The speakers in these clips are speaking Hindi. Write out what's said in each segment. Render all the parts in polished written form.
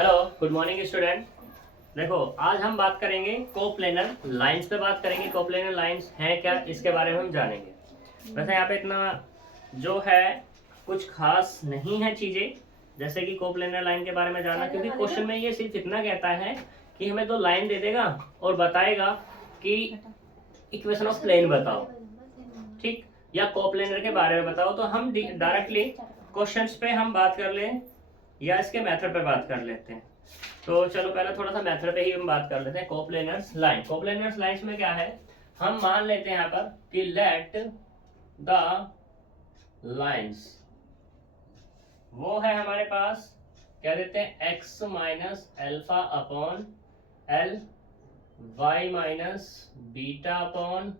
Hello, good morning student. देखो, आज हम बात करेंगे कोप्लेनर लाइंस पे बात करेंगे। कोप्लेनर लाइंस हैं क्या, इसके बारे में हम जानेंगे। वैसे यहाँ पे इतना जो है कुछ खास नहीं है चीज़ें, जैसे कि कोप्लेनर लाइन के बारे में जानना, क्योंकि क्वेश्चन में ये सिर्फ इतना कहता है कि हमें दो लाइन दे देगा और बताएगा कि इक्वेशन ऑफ प्लेन बताओ, ठीक, या कोप्लेनर के बारे में बताओ। तो हम डायरेक्टली क्वेश्चंस पे हम बात कर लें या इसके मेथड पे बात कर लेते हैं। तो चलो पहले थोड़ा सा मेथड पे ही हम बात कर लेते हैं। कोप्लेनर्स लाइन, कोप्लेनर्स लाइंस में क्या है, हम मान लेते हैं यहाँ पर कि लेट द लाइंस, वो है हमारे पास, क्या देते हैं, x minus alpha upon L, y minus beta upon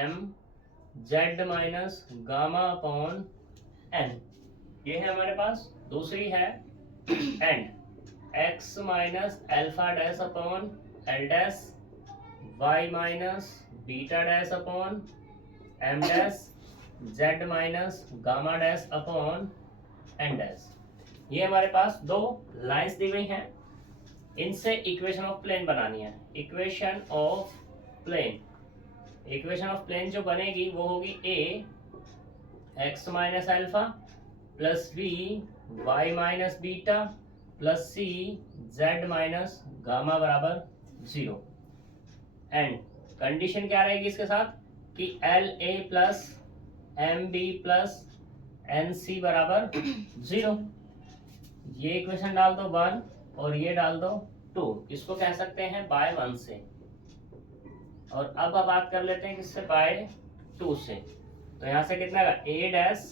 m, z minus gamma upon n, ये है हमारे पास। दूसरी है and x minus alpha dash upon L dash, y minus beta dash upon M dash, z minus gamma dash upon N dash. ये हमारे पास दो लाइंस दी गई हैं, इनसे इक्वेशन ऑफ प्लेन बनानी है। Equation of plane, equation of plane जो बनेगी वो होगी a x minus alpha plus b y minus beta plus c z minus gamma बराबर 0। एंड कंडीशन क्या रहेगी इसके साथ कि L A plus M B plus N C बराबर 0। ये इक्वेशन डाल दो 1 और ये डाल दो 2, इसको कह सकते हैं बाय 1 से। और अब बात कर लेते हैं किससे, बाय 2 से। तो यहाँ से कितना का a dash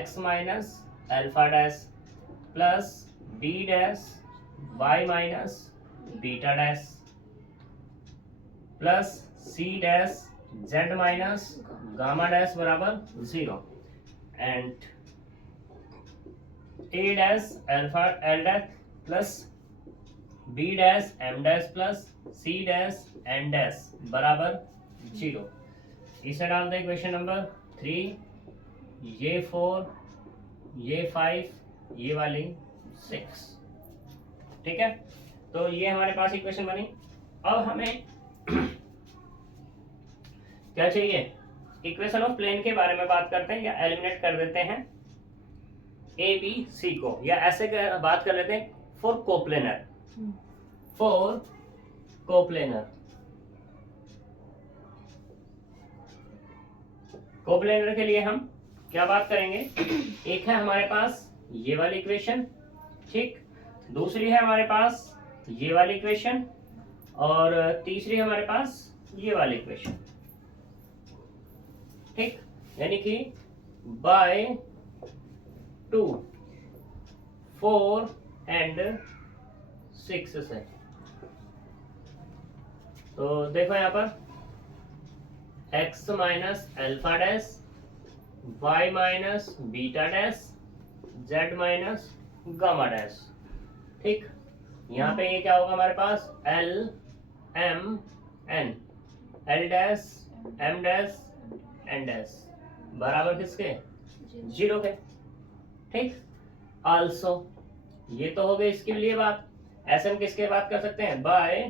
x minus alpha dash plus b dash y minus beta dash plus c dash z minus gamma dash बराबर 0। And a dash alpha L dash plus b dash m dash plus c dash n dash बराबर 0। इसे डाल दे इक्वेशन नंबर 3, ये 4, ये 5, ये वाली 6। ठीक है, तो ये हमारे पास इक्वेशन बनी। अब हमें क्या चाहिए, इक्वेशन ऑफ प्लेन के बारे में बात करते हैं या एलिमिनेट कर देते हैं ए बी सी को, या ऐसे बात कर लेते हैं for coplanar. For coplanar, coplanar के लिए हम क्या बात करेंगे, एक है हमारे पास ये वाली इक्वेशन, ठीक, दूसरी है हमारे पास ये वाली इक्वेशन, और तीसरी है हमारे पास ये वाली इक्वेशन। ठीक, यानी कि बाय 2, 4 एंड 6 से। तो देखो यहाँ पर x minus alpha dash, y minus beta dash, z minus gamma dash. ठीक, यहाँ पे ये क्या होगा हमारे पास, l m n, l dash m dash n dash बराबर किसके, 0 के। ठीक, आल्सो ये तो हो गई इसके लिए बात। ऐसे हम किसके बात कर सकते हैं, बाय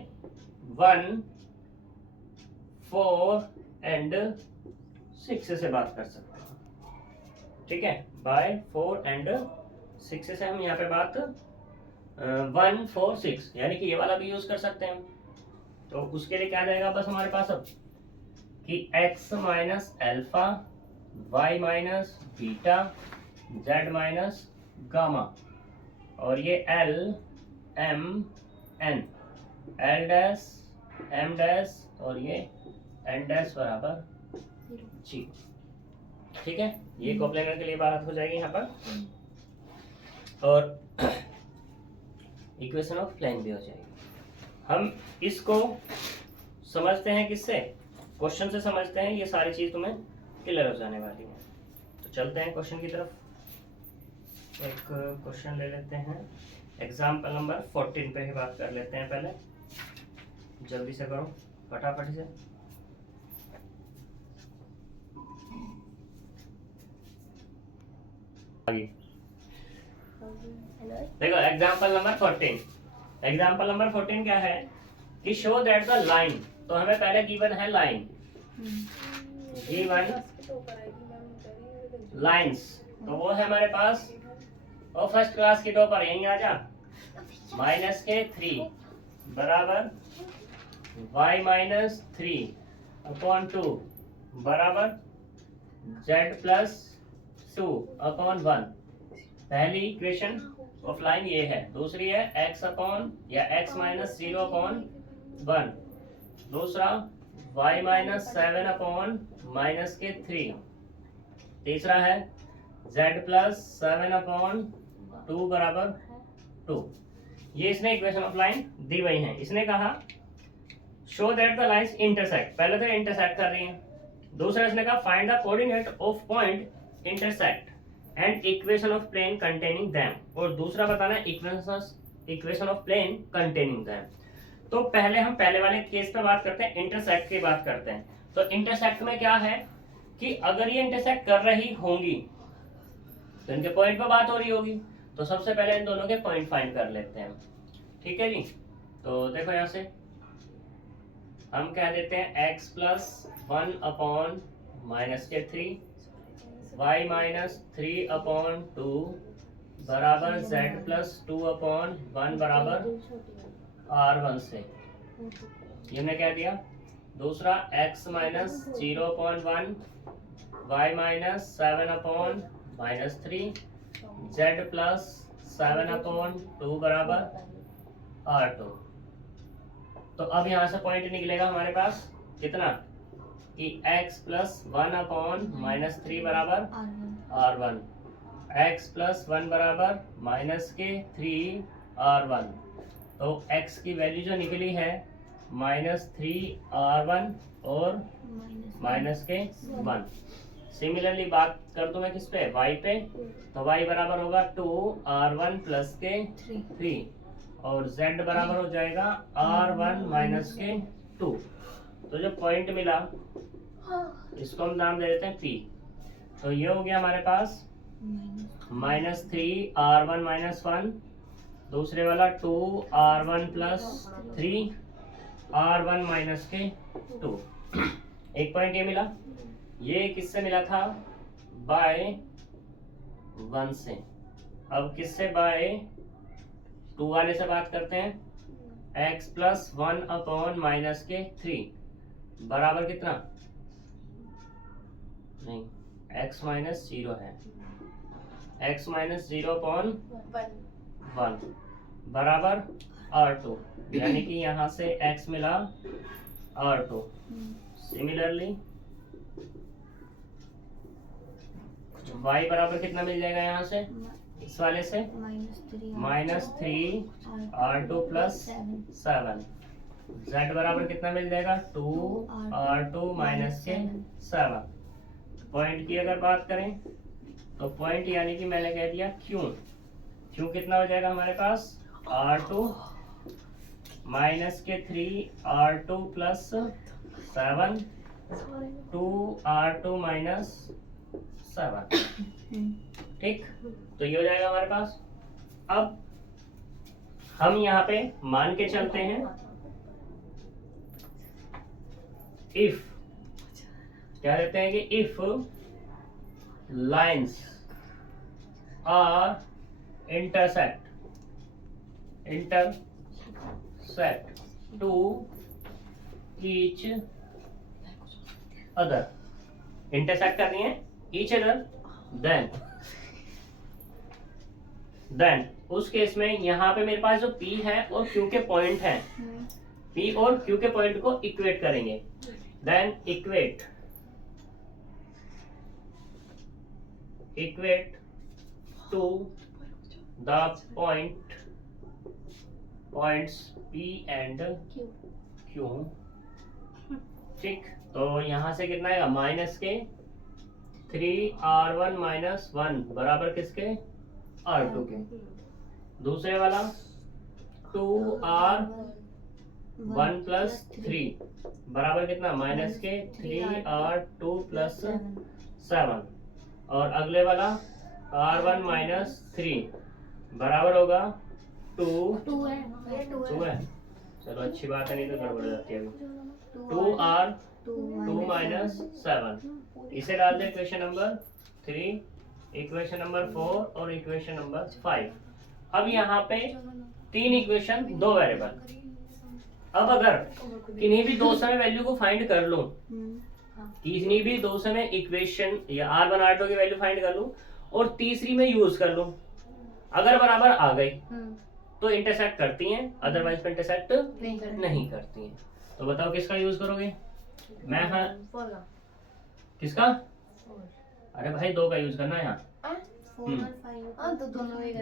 1, 4 एंड 6 से बात कर सकते हैं। ठीक है, बाय 4 एंड 6 से हम यहाँ पे बात 1, 4, 6, यानी कि ये वाला भी यूज कर सकते हैं। तो उसके लिए क्या रहेगा बस हमारे पास अब कि x minus alpha, y minus beta, z minus gamma, और ये l m n, l dash m dash और ये n डैश बराबर 0। ठीक है, ये कोप्लेनर के लिए बात हो जाएगी यहाँ पर, और इक्वेशन ऑफ प्लेन भी हो जाएगी। हम इसको समझते हैं किससे, क्वेश्चन से समझते हैं। ये सारी चीज तुम्हें क्लियर हो जाने वाली है। तो चलते हैं क्वेश्चन की तरफ। एक क्वेश्चन ले लेते हैं, एग्जाम्पल नंबर 14 पे ही बात कर लेते हैं। पहले जल्दी से करो, फटाफट से। आगे देखो एग्जाम्पल नंबर 14। एग्जाम्पल नंबर 14 क्या है कि शो दैट द लाइन, तो हमें पहले गिवन है लाइन, गिवन लाइंस, तो वो है हमारे पास, और फर्स्ट क्लास की टॉपर यहीं आ जा, माइनस के 3 बराबर y माइनस 3 अपॉन 2 बराबर z प्लस 2 अपॉन 1। पहली इक्वेशन ऑफ लाइन ये है। दूसरी है x अपॉन या x माइनस 0 अपॉन 1। दूसरा y माइनस 7 अपॉन माइनस के 3। तीसरा है z प्लस 7 अपॉन 2 बराबर 2। ये इसने इक्वेशन ऑफ लाइन दी हुई है। इसने कहा show that the lines intersect, पहले तो इंटरसेक्ट कर रही हैं। दूसरा इसने कहा find the coordinate of point intersect and equation of plane containing them, और दूसरा बताना equation of plane containing them. तो पहले हम पहले वाले केस पे बात करते हैं, इंटरसेक्ट की बात करते हैं। तो इंटरसेक्ट में क्या है कि अगर ये इंटरसेक्ट कर रही होंगी तो इनके पॉइंट पे बात हो रही होगी। तो सबसे पहले इन दोनों के पॉइंट फाइंड कर लेते हैं, ठीक है जी। तो देखो यहाँ से हम कह देते हैं x प्लस 1 अपॉन माइनस के 3, y माइनस 3 अपॉन 2 बराबर z प्लस 2 अपॉन 1 बराबर r1 से, ये हमने कह दिया। दूसरा x minus 0 upon 1, y minus 7 upon minus 3, z plus 7 upon 2 बराबर r2। तो अब यहाँ से पॉइंट निकलेगा हमारे पास कितना कि x प्लस 1 अपॉन माइनस 3 बराबर r1, x प्लस 1 बराबर माइनस के 3 r1। तो x की वैल्यू जो निकली है माइनस 3 r1 और माइनस के 1। सिमिलरली बात कर दूं मैं किस पे, y पे, तो y बराबर होगा 2 r1 प्लस के 3 और z बराबर हो जाएगा r1 माइनस के 2। तो जो पॉइंट मिला इसको हम नाम दे देते हैं p। तो ये हो गया हमारे पास माइनस 3 r1 माइनस 1, दूसरे वाला 2 r1 प्लस 3 r1 माइनस के 2। एक पॉइंट ये मिला, ये किससे मिला था, बाय 1 से। अब किससे, बाय 2 वाले से बात करते हैं। x प्लस 1 अपॉन माइनस के 3 बराबर कितना, नहीं x माइनस 0 है, x माइनस 0 अपॉन 1 बराबर r2, यानी कि यहाँ से x मिला r2। सिमिलरली y बराबर कितना मिल जाएगा यहाँ से, इस वाले से माइनस 3 r2 प्लस 7, z बराबर कितना मिल जाएगा 2 r2 माइनस के 7। पॉइंट की अगर बात करें तो पॉइंट यानी कि मैंने कह दिया क्यों कितना हो जाएगा हमारे पास r2 माइनस के 3 r2 प्लस 7 2 r2 माइनस 7, ठीक। तो ये हो जाएगा हमारे पास। अब हम यहाँ पे मान के चलते हैं इफ, क्या देते हैं कि if lines are intersect to each other, intersect कर रही है ईच अदर, देन उस केस में यहाँ पे मेरे पास जो P है और Q के पॉइंट हैं, P और Q के पॉइंट को इक्वेट करेंगे। Then equate to the points P and Q, ठीक। तो यहाँ से कितना आएगा माइनस के 3r1 माइनस 1 बराबर किसके, r2 के। दूसरे वाला 2r1 प्लस 3 बराबर कितना, माइनस के 3r2 प्लस 7। और अगले वाला r1 माइनस 3 बराबर होगा 2 2 है, 2 है। चलो अच्छी बात है, नहीं तो गड़बड़ हो जाती है अभी। 2r 2 माइनस 7, इसे डाल दे इक्वेशन नंबर 3, इक्वेशन नंबर 4 और इक्वेशन नंबर 5। अब यहाँ पे 3 इक्वेशन 2 वेरिएबल। अब अगर किन्हीं भी दो समय वैल्यू को फाइंड कर लूं, किन्हीं भी दो समय इक्वेशन या r1 r2 की वैल्यू फाइंड कर लूं और तीसरी में यूज कर लूं, अगर बराबर आ गई तो इंटरसेक्ट करती हैं, अदरवाइज इंटरसेक्ट नहीं करती हैं। तो बताओ किसका यूज करोगे? मैं हाँ किसका? अरे भाई 2 का यूज करना है यहाँ।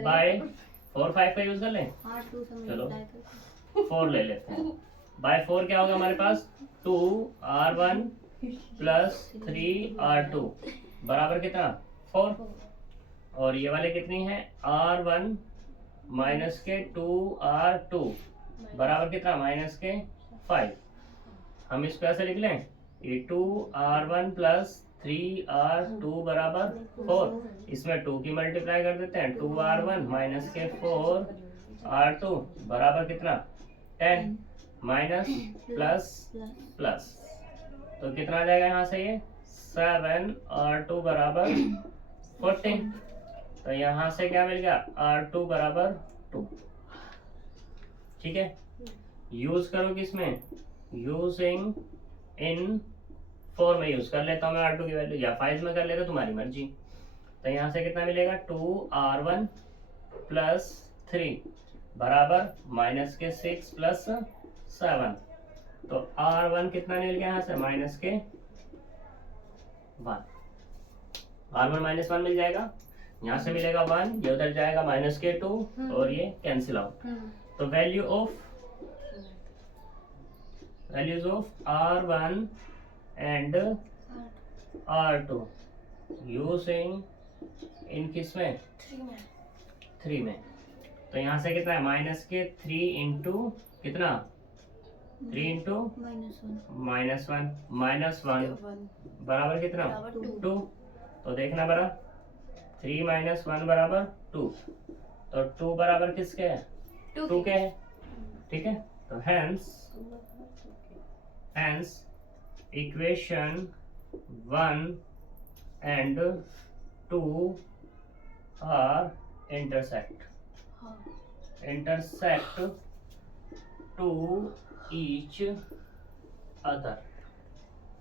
बाय 4 5 का यूज कर लें। चलो 4 ले लेते हैं। बाय 4 क्या होगा हमारे पास? 2r1 प्लस 3r2 बराबर कितना? 4। और ये वाले कितनी है? r1 माइनस के 2r2 बराबर कितना? माइनस के 5। हम इसको ऐसे लिख लें, ये 2r1 प्लस 3r2 बराबर 4। इसमें 2 की मल्टीप्लाई कर देते हैं, 2r1 माइनस के 4r2 बराबर कितना? 10 माइनस प्लस प्लस, तो कितना आ जाएगा यहाँ से? ये 7r2 बराबर 14। तो यहाँ से क्या मिल गया? r2 बराबर 2। ठीक है, यूज करो किसमें? यूजिंग इन 4 में यूज कर लेता हूँ मैं r2 की वैल्यू, या 5 में कर लेता, तुम्हारी मर्जी। तो यहाँ से कितना मिलेगा? 2r1 प्लस 3 बराबर माइनस के 6 प्लस 7। तो r1 कितना मिल गया यहाँ से? माइनस के 1। r1 माइनस 1 मिल जाएगा, यहाँ से मिलेगा 1, ये उधर जाएगा माइनस के 2 और ये कैंसिल आउट। तो values of r1 and r2 using in किस में? 3 में। तो यहाँ से कितना है? माइनस के 3 इंटू कितना? 3 इंटू माइनस 1 बराबर कितना? 2। तो देखना बरा 3 माइनस 1 बराबर 2। तो 2 बराबर किसके है? 2 के है। ठीक है, तो hence equation 1 and 2 are intersect to each other,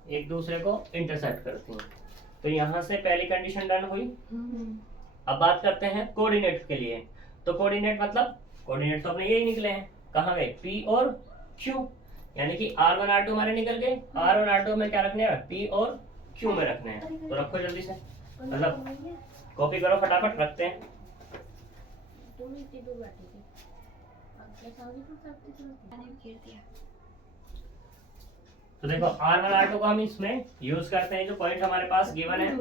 एक दूसरे को इंटरसेक्ट करती हैं। तो यहाँ से पहली कंडीशन डन हुई। अब बात करते हैं कोऑर्डिनेट के लिए। तो कोऑर्डिनेट मतलब, कोऑर्डिनेट तो अपने यही निकले हैं, कहाँ गए? P और Q, यानी कि r1 r2 हमारे निकल गए। r1 r2 में क्या रखने हैं? P और Q में रखने हैं। तो रखो जल्दी से, मतलब कॉपी करो फटाफट, रखते हैं। तो देखो r1 r2 को हम इसमें यूज करते हैं, जो पॉइंट हमारे पास गिवन है।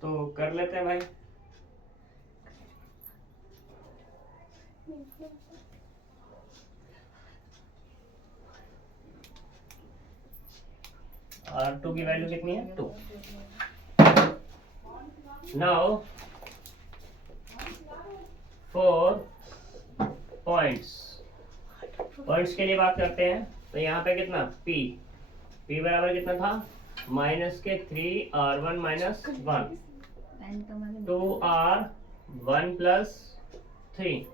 तो कर लेते हैं भाई। r2 की वैल्यू कितनी है? 2। नाउ फॉर पॉइंट्स के लिए बात करते हैं। तो यहाँ पे कितना? p बराबर कितना था? माइनस के 3r1 minus 1, 2r1 plus 3,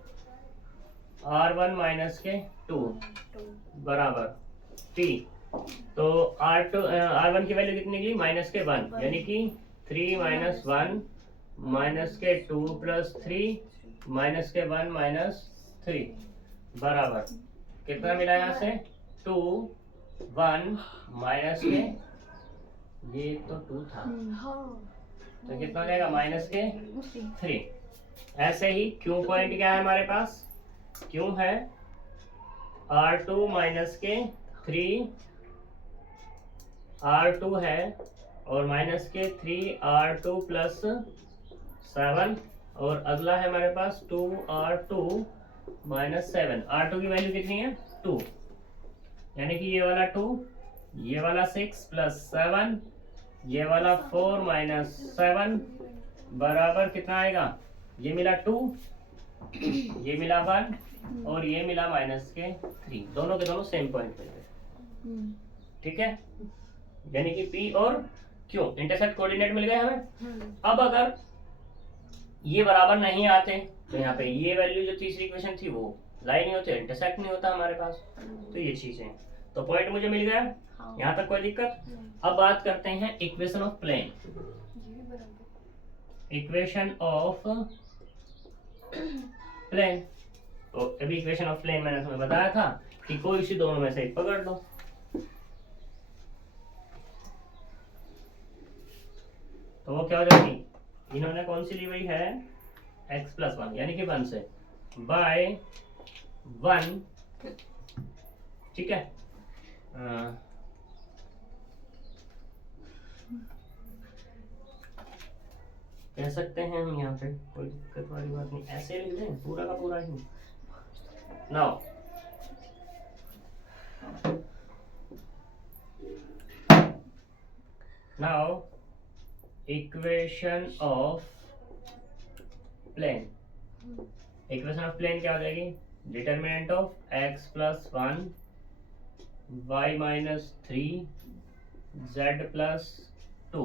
r1 minus के 2 बराबर p। तो r1 की वैल्यू कितनी निकली? माइनस के 1, यानी कि 3 माइनस 1 माइनस के 2 प्लस 3 माइनस के 1 माइनस 3 बराबर कितना मिला? यहाँ से 2 1 माइनस के, ये तो 2 था, तो कितना हो जाएगा? माइनस के 3। ऐसे ही क्यू पॉइंट क्या है हमारे पास? क्यू है r2 माइनस के 3, r2 है और माइनस के 3r2 प्लस 7, और अगला है हमारे पास 2r2 माइनस 7। r2 की वैल्यू कितनी है? 2, यानी कि ये वाला 2, ये वाला 6 प्लस 7, ये वाला 4 माइनस 7, बराबर कितना आएगा, ये मिला 2, ये मिला 1 और ये मिला -3, दोनों के दोनों सेम पॉइंट पे गए। ठीक है, यानी कि P और Q इंटरसेक्ट कोऑर्डिनेट मिल गए हमें। अब अगर ये बराबर नहीं आते तो यहाँ पे ये वैल्यू जो तीसरी इक्वेशन थी वो लाई नहीं होती, इंटरसेक्ट नहीं होता हमारे पास। तो ये चीजें, तो पॉइंट मुझे मिल गया, यहाँ तक कोई दिक्कत। अब बात करते हैं equation of plane. Equation of plane, तो अभी इक्वेशन ऑफ प्लेन मैंने तुम्हें बताया था कि कोई सी दोनों में से एक पकड़ लो। तो वो क्या हो जाएगी, इन्होंने कौन सी ली हुई है, x+1 यानी कि 1 से बाय 1। ठीक है, कह सकते हैं हम यहाँ पे, कोई दिक्कत वाली बात नहीं, ऐसे लिख दें पूरा का पूरा ही। Now equation of plane, equation of plane क्या हो जाएगी, determinant of x+1 y-3 z+2,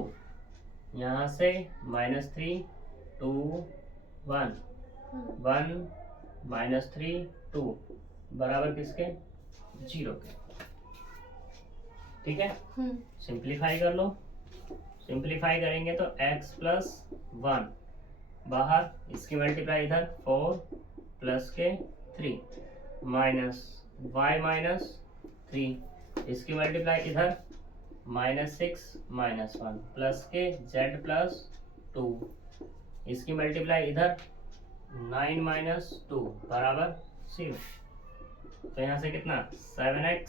यहाँ से -3 2 1 1 -3 2 बराबर किसके, 0 के। ठीक है, सिंप्लीफाई कर लो। सिंप्लीफाई करेंगे तो x+1 बाहर, इसकी मल्टीप्लाई इधर 4 प्लस के 3 माइनस y-3, इसकी मल्टीप्लाई इधर -6 -1 प्लस के z+2, इसकी मल्टीप्लाई इधर 9 - 2 बराबर 0। तो यहाँ से कितना 7x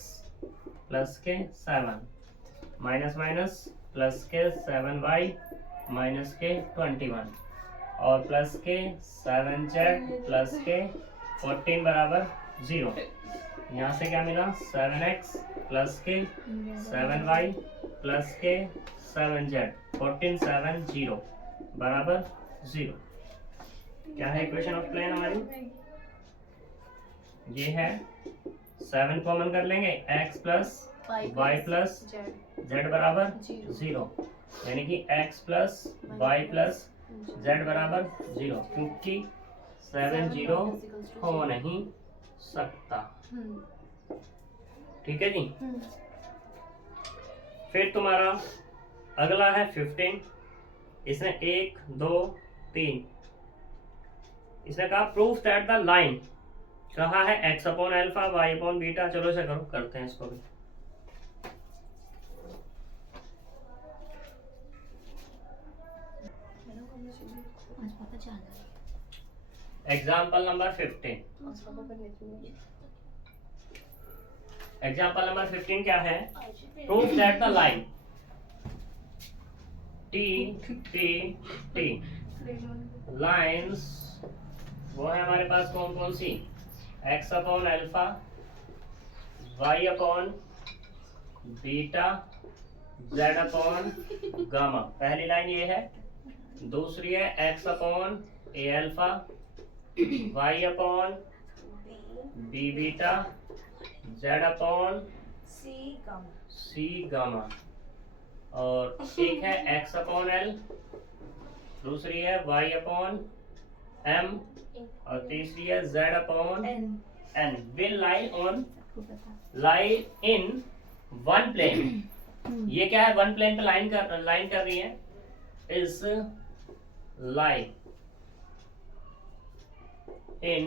प्लस के 7 माइनस माइनस प्लस के 7y माइनस के 21 और प्लस के 7z प्लस के 14 बराबर 0। यहाँ से क्या मिला 7x प्लस के 7y प्लस के 7z 14 7 0 बराबर 0। क्या है इक्वेशन ऑफ प्लेन हमारी, ये है 7 कॉमन कर लेंगे, x plus y plus z बराबर 0, यानी कि x plus y plus z बराबर 0, क्योंकि 7 0 हो नहीं सकता। ठीक है जी। फिर तुम्हारा अगला है 15, इसने 1 2 3, इसने कहा प्रूफ दैट द लाइन, कहा है x/α y/β। चलो इसे करो, करते हैं इसको भी। एग्जाम्पल नंबर 15, एग्जाम्पल नंबर 15 क्या है, proof that the line T lines वो है हमारे पास कौन कौन सी, x/α y/β z/γ। पहली लाइन ये है, दूसरी है x/α y/bβ z/cγ, और एक है x/l, दूसरी है y/m और तीसरी है z/n। Will lie in one plane. ये क्या है, वन प्लेन पे लाइन कर रही है, is lie in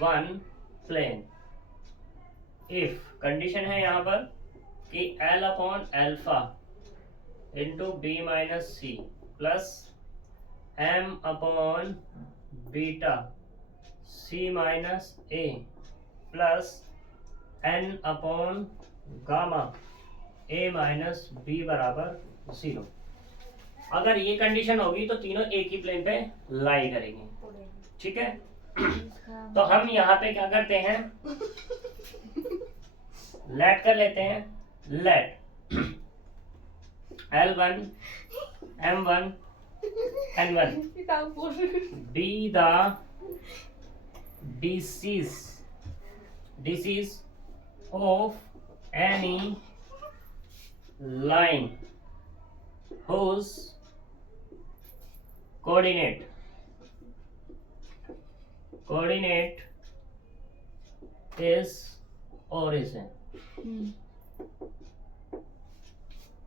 one plane if, condition है यहाँ पर कि L/α into b minus C plus m/β c minus a plus n/γ a minus b बराबर 0। अगर ये कंडीशन होगी तो तीनों एक ही प्लेन पे लाई करेंगे। ठीक है, तो हम यहाँ पे क्या करते हैं, लेट कर लेते हैं, late L1 M1 N1 be the disease of any line whose coordinate is origin.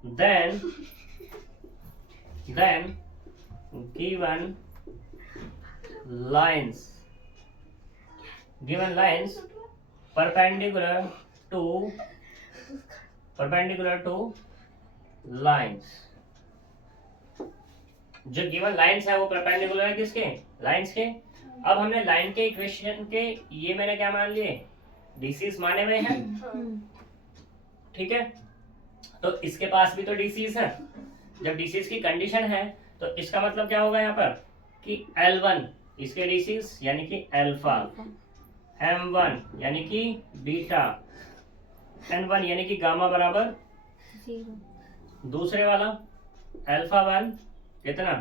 Then given lines perpendicular to lines, जो गिवन लाइंस है वो परपेंडिकुलर है किसके, लाइंस के। अब हमने लाइन के इक्वेशन के ये मैंने क्या मान लिए, डीसीज माने हुए हैं, ठीक है। तो इसके पास भी तो डीसीज है। जब डीसीज की कंडीशन है तो इसका मतलब क्या होगा यहाँ पर कि L1 इसके डीसीज यानी कि अल्फा, M1 यानी कि बीटा, N1 यानी कि गामा बराबर 0। दूसरे वाला अल्फा 1 कितना,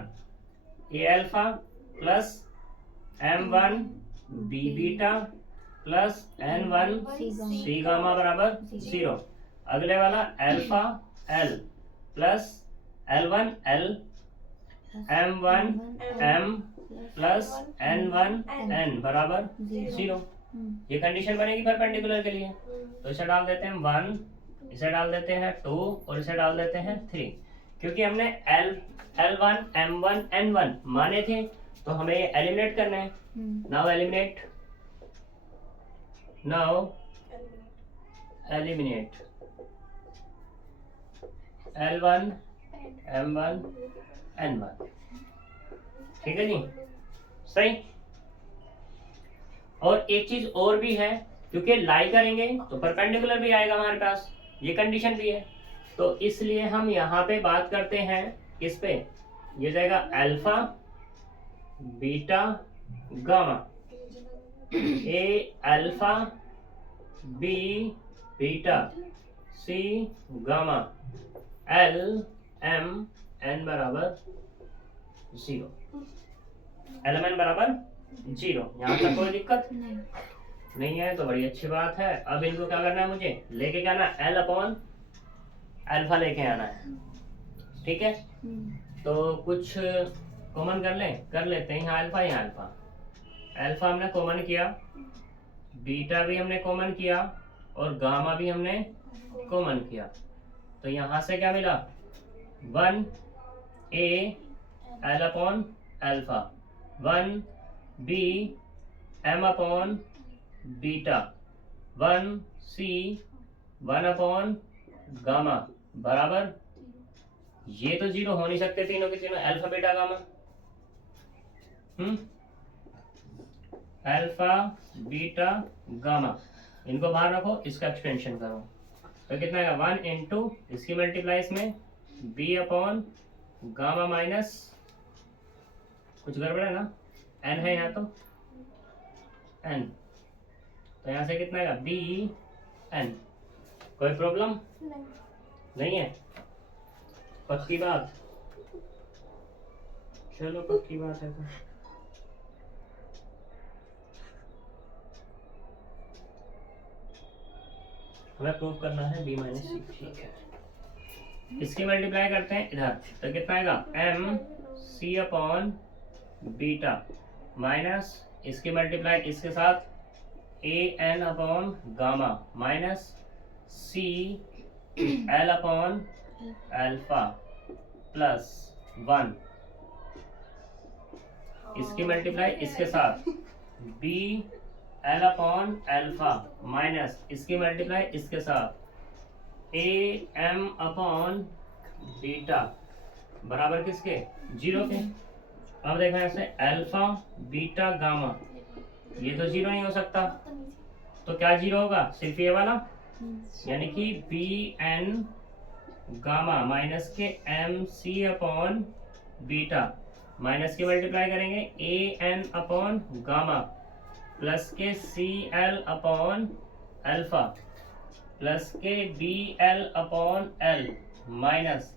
A alpha plus M1 B beta plus N1 C gamma बराबर 0। अगले वाला alpha L plus L1 L M1 M plus N1 N बराबर 0। ये कंडीशन बनेगी परपेंडिकुलर के लिए। तो इसे डाल देते हैं 1, इसे डाल देते हैं 2 और इसे डाल देते हैं 3, क्योंकि हमने L1 M1 N1 माने थे तो हमें ये एलिमिनेट करना है। Now eliminate L1 M1 N1, ठीक है जी, सही। और एक चीज और भी है, क्योंकि लाई करेंगे तो परपेंडिकुलर भी आएगा हमारे पास, ये कंडीशन भी है। तो इसलिए हम यहाँ पे बात करते हैं किस पे, ये जाएगा अल्फा बीटा गामा, ए अल्फा बी बीटा सी गामा L M N बराबर 0, LMN बराबर 0। यहाँ तक कोई दिक्कत नहीं है तो बड़ी अच्छी बात है। अब इनको क्या करना है, मुझे लेके क्या आना, L अपॉन अल्फा लेके आना है, ठीक है। तो कुछ कॉमन कर लेते हैं, यहाँ अल्फा अल्फा हमने कॉमन किया, बीटा भी हमने कॉमन किया और गामा भी हमने कॉमन किया। तो यहाँ से क्या मिला, 1 A L upon alpha, 1 B M upon beta, 1 C 1 upon gamma बराबर, ये तो 0 हो नहीं सकते तीनों के तीनों, alpha beta gamma, alpha beta gamma, इनको बाहर रखो, इसका एक्सटेंशन करो तो कितना आएगा, 1 इंटू इसकी मल्टीप्लाई इसमें बी अपॉन गामा माइनस कुछ गड़बड़ है ना, एन है यहाँ तो एन, तो यहाँ से कितना आएगा बी एन। कोई प्रॉब्लम नहीं है, पक्की बात, चलो पक्की बात है। तो हमें प्रूव करना है b माइनस सी, ठीक है। इसकी मल्टीप्लाई करते हैं इधर, तो कितना आएगा m C upon beta minus इसकी मल्टीप्लाई इसके साथ A N upon gamma minus C L upon alpha plus 1, इसकी मल्टीप्लाई इसके साथ B L upon alpha minus इसकी मल्टीप्लाई इसके साथ ए एम अपॉन बीटा बराबर किसके, 0 के। अब देखा ऐसे अल्फा बीटा गामा, ये तो 0 नहीं हो सकता, तो क्या 0 होगा, सिर्फ ये वाला, यानी कि बी एन गामा माइनस के M C upon beta minus की मल्टीप्लाई करेंगे A N upon gamma plus के C L upon alpha plus के B L upon L minus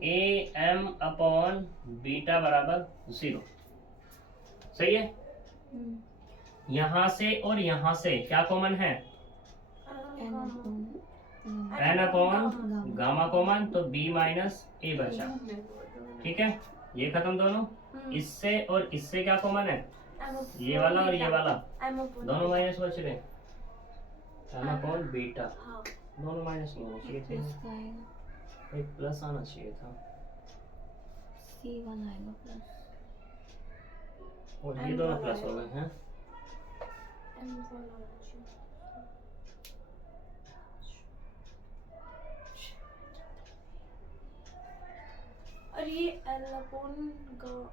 A M upon beta बराबर 0। सही है। यहां से और यहां से क्या कॉमन है? एन अपॉन गामा कॉमन, तो बी माइनस ए बचा। ठीक है, ये खत्म दोनों। इससे और इससे क्या कॉमन है? ये वाला और ये वाला दोनों माइनस बच रहे। एम अपॉन बीटा दोनों माइनस नहीं होने चाहिए थे, एक प्लस आना चाहिए था। सी वाला आएगा प्लस, और ये दोनों प्लस हो गए हैं। और ये एल अपॉन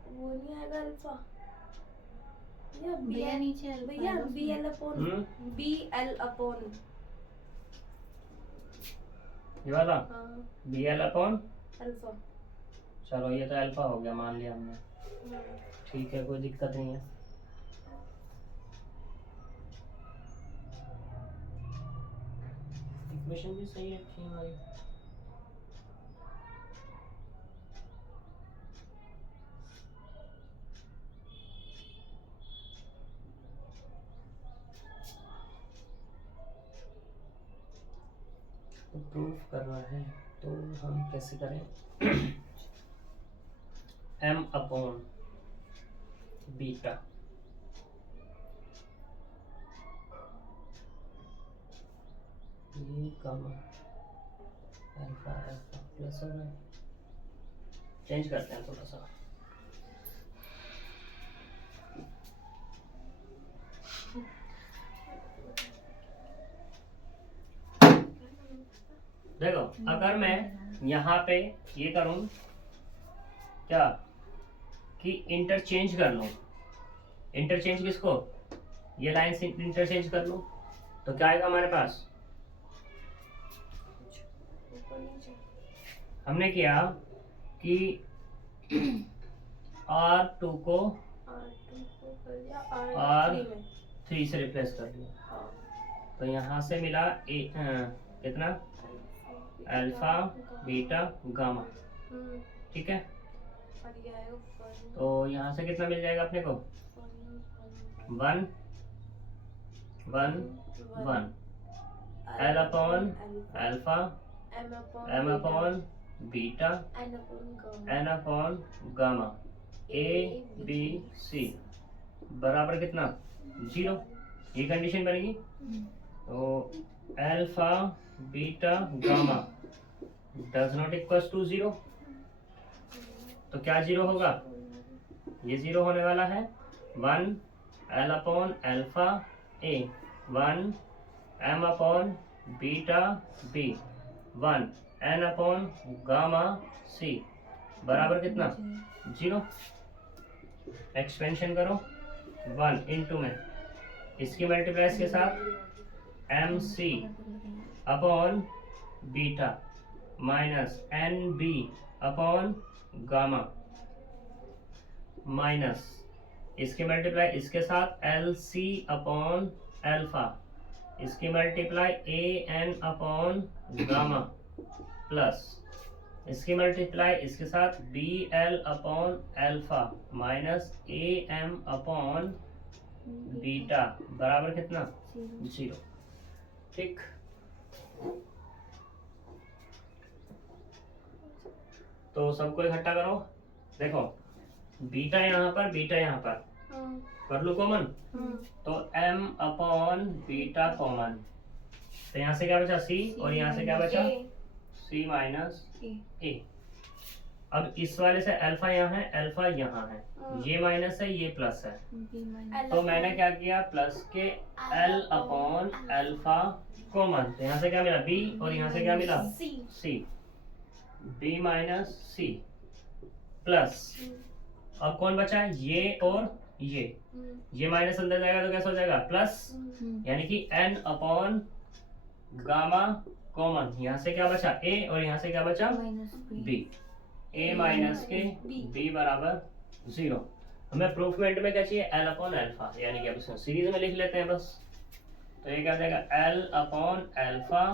वो नहीं आएगा अल्फा या भैया नीचे अल्फा भैया है B L upon B L upon ये वाला हाँ बी एल अपॉन, अल्फा। चलो ये तो अल्फा हो गया, मान लिया हमने। ठीक है, कोई दिक्कत नहीं है। इक्वेशन भी सही रखी है हमारी। तो प्रूफ करना है तो हम कैसे करें? एम अपॉन बीटा ये गामा अल्फा अल्फा प्लस हो रहा है। चेंज करते हैं थोड़ा सा। देखो, अगर मैं यहाँ पे ये करूँ क्या कि इंटरचेंज कर लूँ, इंटरचेंज किसको? ये लाइन से इंटरचेंज कर लूँ तो क्या आएगा हमारे पास? हमने किया कि R2 को R3 से रिप्लेस कर दिया, तो यहाँ से मिला कितना? Alpha beta gamma. ठीक है, तो यहाँ से कितना मिल जाएगा अपने को? 1 1 1 L upon alpha M upon beta N upon gamma A B C बराबर कितना? 0। ये कंडीशन बनेगी। तो alpha beta gamma does not equals to 0, तो क्या 0 होगा? ये 0 होने वाला है। 1 L upon alpha A, 1 M upon beta B, 1 N upon gamma C बराबर कितना? 0। एक्सपेंशन करो 1 इंटू में इसकी मल्टीप्लाई इसके साथ M C upon beta minus N B upon gamma minus इसकी मल्टीप्लाई इसके साथ एल सी अपॉन अल्फा, इसकी multiply A N upon gamma plus इसकी मल्टीप्लाई इसके साथ B L upon alpha minus A M upon beta बराबर कितना? 0। ठीक, तो सबको इकट्ठा करो। देखो, बीटा यहाँ पर, बीटा यहाँ पर कर लो कॉमन, तो m अपॉन बीटा कॉमन, तो यहाँ से क्या बचा? c, और यहाँ से क्या बचा? c minus a। अब इस वाले से अल्फा यहाँ है, अल्फा यहाँ है, ये माइनस है, ये प्लस है, तो मैंने क्या किया? प्लस के l अपॉन अल्फा कॉमन, तो यहाँ से क्या मिला? b, और यहाँ से क्या मिला? c, b minus c plus अब कौन बचा है? ये और ये माइनस अंदर जाएगा तो कैसा हो जाएगा? प्लस, यानी कि n अपॉन गामा कॉमन, यहाँ से क्या बचा? a, और यहाँ से क्या बचा? b, a माइनस के b बराबर 0। हमें प्रूफमेंट में क्या चाहिए? l अपॉन अल्फा, यानी कि अब इसको सीरीज में लिख लेते हैं बस। तो ये क्या हो जाएगा? l upon alpha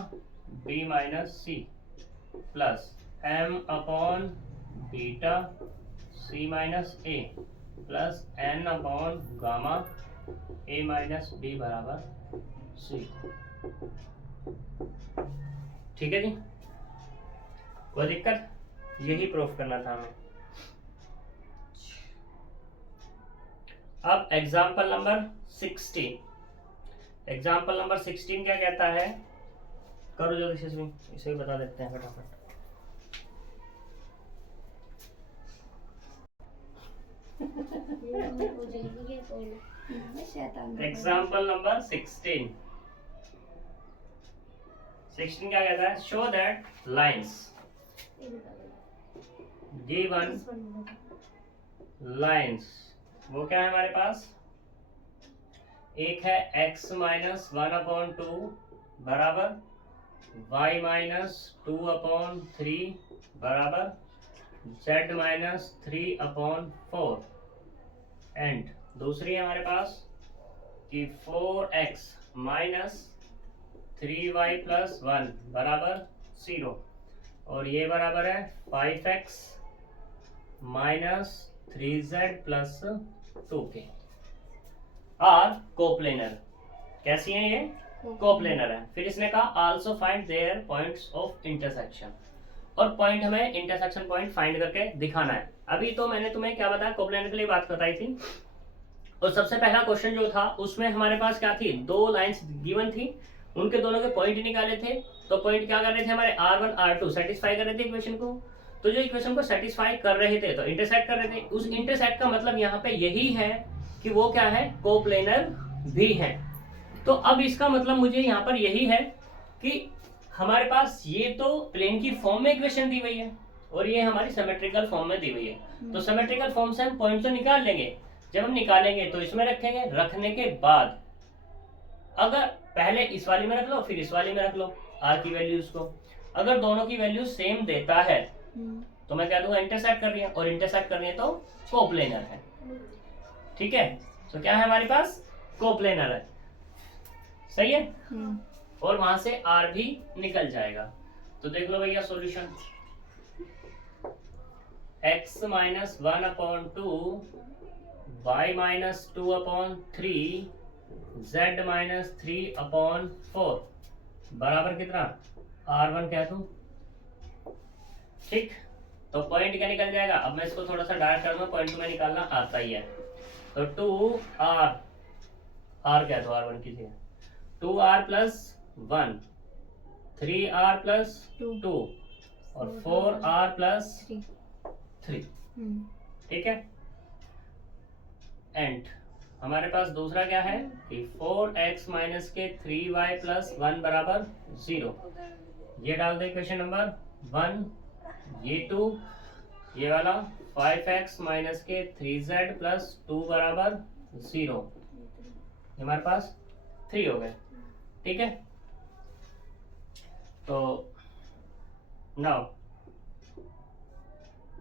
b minus c plus m upon beta c minus a plus n upon gamma a minus b बराबर c। ठीक है जी, कोई दिक्कत? यही प्रूफ करना था हमें। अब एग्जाम्पल नंबर 16, एग्जाम्पल नंबर 16 क्या कहता है? करो जल्दी से, इसे भी बता देते हैं फटाफट। एग्जाम्पल नंबर 16 क्या कहता है? Show that lines given lines, वो क्या है हमारे पास? एक है x माइनस 1/2 बराबर y माइनस 2/3 बराबर z माइनस 3/4 एंड दूसरी है हमारे पास कि 4x माइनस 3y प्लस 1 बराबर 0 और ये बराबर है 5x माइनस 3z प्लस 2 के। आर कोप्लेनर, कैसी है ये? कोप्लेनर है। फिर इसने कहा also find there points of intersection, और पॉइंट हमें इंटरसेक्शन पॉइंट फाइंड करके दिखाना है। अभी तो मैंने तुम्हें क्या बताया, कोप्लेनर के लिए बात बताई थी, और सबसे पहला क्वेश्चन जो था उसमें हमारे पास क्या थी? दो लाइंस गिवन थी, उनके दोनों के पॉइंट निकाले थे। तो पॉइंट क्या कर रहे थे हमारे? R1 R2 सेटिस्फाई कर रहे थे इक्वेशन को। तो जो इक्वेशन को सेटिस्फाई कर रहे थे तो इंटरसेक्ट कर रहे थे। उस इंटरसेक्ट का मतलब यहाँ पे यही है कि वो क्या है? कोप्लेनर भी है। तो अब इसका मतलब मुझे यहाँ पर यही है कि हमारे पास ये तो प्लेन की फॉर्म में इक्वेशन दी हुई है और ये हमारी सिमेट्रिकल फॉर्म में दी हुई है। तो सिमेट्रिकल फॉर्म से हम पॉइंट तो निकाल लेंगे। जब हम निकालेंगे तो इसमें रखेंगे, रखने के बाद अगर पहले इस वाली में रख लो फिर इस वाली में रख लो r की वैल्यूज को, अगर दोनों की वैल्यू सेम देता है तो मैं क्या दूंगा? इंटरसेक्ट कर रही है, और इंटरसेक्ट कर रही है तो कोप्लेनर है। ठीक है, तो क्या है हमारे पास? कोप्लेनर है। सही है, और वहां से r भी निकल जाएगा। तो देख लो भैया solution, x minus 1/2 y minus 2/3 z minus 3/4 बराबर कितना? R1 कह दूं। ठीक, तो पॉइंट क्या निकल जाएगा? अब मैं इसको थोड़ा सा डार्क कर दूं, पॉइंट में निकालना आता ही है। तो 2r, r क्या दो? R1 की जगह 2r प्लस 1, 3r प्लस 2 और 4r प्लस 3। ठीक है, एंड हमारे पास दूसरा क्या है कि 4x माइनस के 3y प्लस 1 बराबर 0। ये डाल दे इक्वेशन नंबर 1, ये 2, ये वाला 5x माइनस के 3z प्लस 2 बराबर 0, हमारे पास 3 हो गए। ठीक है, तो नाउ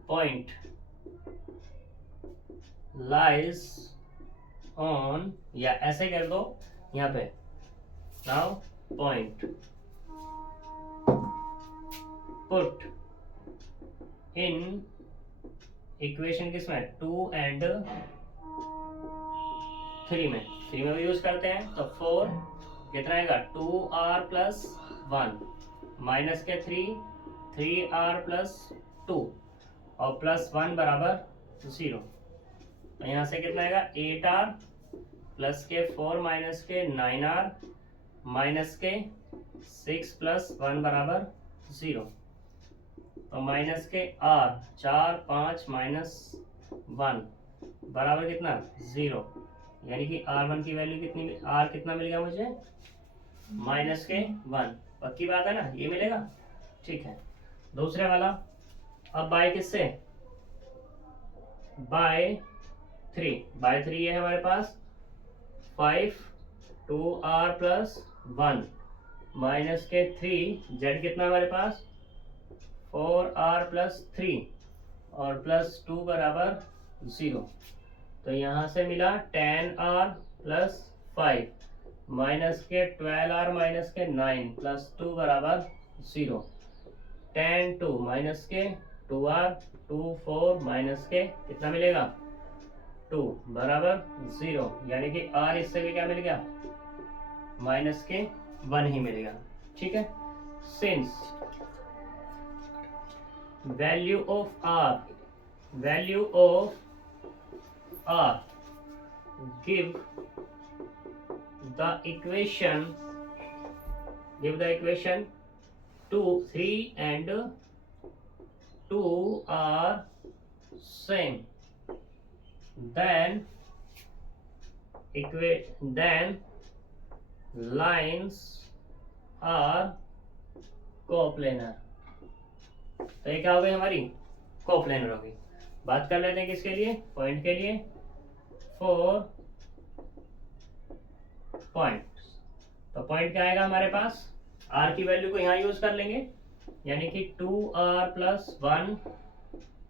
पॉइंट लाइज ऑन, या ऐसे कर दो यहाँ पे, now point put in equation किसमें? 2 and 3 में, 3 में भी यूज करते हैं। तो 4 कितना आएगा? 2r प्लस 1 माइनस के 3r प्लस 2 और प्लस 1 बराबर 0। तो यहाँ से कितना आएगा? 8r प्लस के 4 माइनस के 9r माइनस के 6 प्लस 1 बराबर 0। तो माइनस के r 4 5 माइनस 1 बराबर कितना? 0। यानी कि r1 की वैल्यू कितनी? r कितना मिलेगा मुझे? माइनस के 1। पक्की बात है ना, ये मिलेगा। ठीक है, दूसरे वाला अब बाय किससे? बाय 3, बाय 3 है हमारे पास 5 2r प्लस 1 माइनस के 3 z कितना हमारे पास? 4r प्लस 3 और प्लस 2 बराबर 0। तो यहाँ से मिला 10r प्लस 5 माइनस के 12r माइनस के 9 प्लस 2 बराबर 0। 10 2 माइनस के 2r 2 4 माइनस के कितना मिलेगा 2 बराबर 0, यानी कि r इससे भी क्या मिल गया माइनस के 1 ही मिलेगा। ठीक है, since value of r give the equation 2 3 and 2 are same, then lines are coplanar। तो ये क्या हो गई हमारी कोप्लेनर होगी। बात कर लेते हैं किसके लिए, पॉइंट के लिए। 4 पॉइंट, तो पॉइंट क्या आएगा हमारे पास, r की वैल्यू को यहाँ यूज कर लेंगे, यानी कि 2r + 1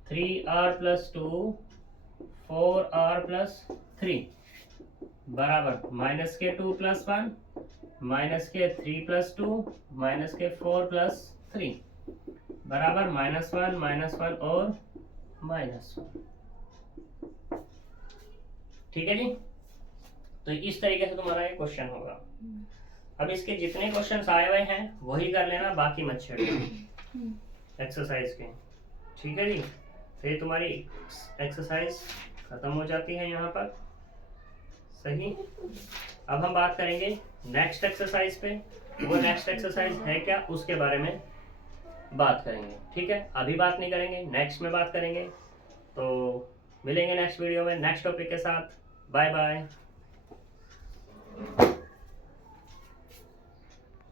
3r + 2 4r + 3 बराबर माइनस के 2 + 1 माइनस के 3 + 2 माइनस के 4 + 3 बराबर -1 और -1। ठीक है जी, तो इस तरीके से तुम्हारा ये क्वेश्चन होगा। अब इसके जितने क्वेश्चंस आए हुए हैं वही कर लेना, बाकी मत छेड़ना एक्सरसाइज के। ठीक है जी, तो ये तुम्हारी एक्सरसाइज खत्म हो जाती है यहाँ पर। सही, अब हम बात करेंगे नेक्स्ट एक्सरसाइज पे। वो नेक्स्ट एक्सरसाइज है क्या, उसके बारे में बात करेंगे। ठीक है, अभी बात नहीं करेंगे, नेक्स्ट में बात करेंगे। तो मिलेंगे नेक्स्ट वीडियो में नेक्स्ट टॉपिक के साथ। Bye bye.